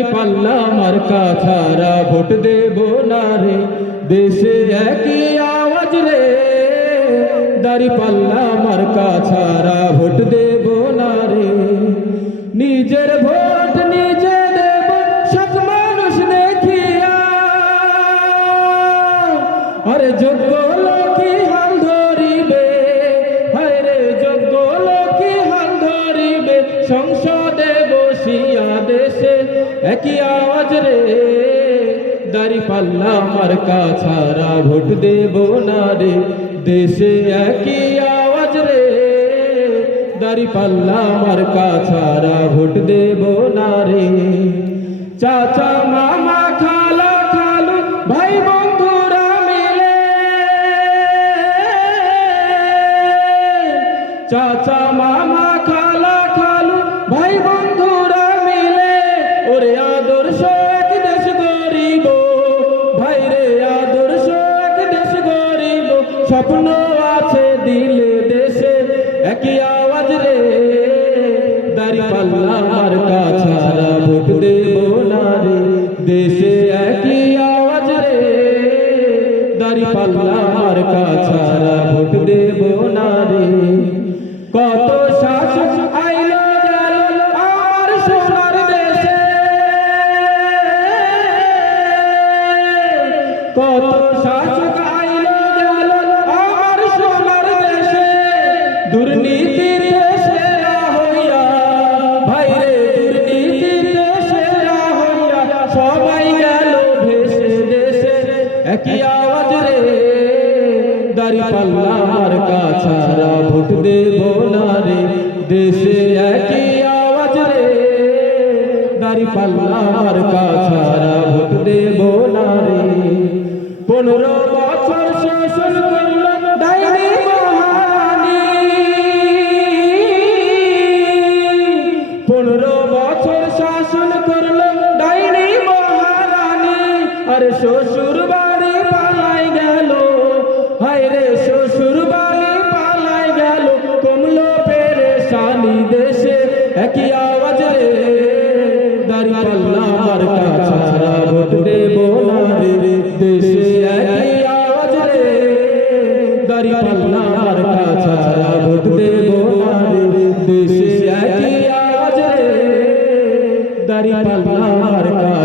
দাড়ি পাল্লা মার্কা ছাড়া ভোট দেব না রে। দেশে একই আওয়াজ রে। দাড়ি পাল্লা মার্কা ছাড়া ভোট দেব না রে। নিজের ভোট নিজে দেব সব মানুষ দেখিয়া আরে। যোগ্য সংসদে বসিয়া দেশে, একই আওয়াজ রে। দাড়ি পাল্লা মার্কা ছাড়া ভোট দেব না রে। দেশে একই আওয়াজ রে। দাড়ি পাল্লা মার্কা ছাড়া ভোট দেব না রে। চাচা, মামা, খালা, খালু, ভাই, বন্ধুরা মিলে। চাচা, মামা, খালু স্বপ্ন আছে দিলে দেশে। একই আওয়াজ রে, দাড়ি পাল্লা মার্কা ছাড়া ভোট দেব না রে দেশে একই আওয়াজ রে, দাড়ি পাল্লা মার্কা ছাড়া ভোট দেব না রে কত শাসক আইলো আমার সোনার দেশে। কত শাসক হইয়া সবাই গেল ভেসে দেশে। একই আওয়াজ রে দাড়ি পাল্লার কাছারা ভোট দেব না রে। দেশে একই আওয়াজ রে দাড়ি পাল্লার আর শ্বশুর বাড়ি পালাই গেল। হায় রে শ্বশুর বাড়ি পালাই গেল। কমলো পেরে শালি দেশে একই আওয়াজে দাঁড়িয়ে মার্কা ছাড়া ভোটরে বোলারে দেশে একই আওয়াজে দাঁড়িয়ে মার্কা ছাড়া ভোটরে বোলারে দেশে একই আওয়াজে দাঁড়িয়ে মার্কা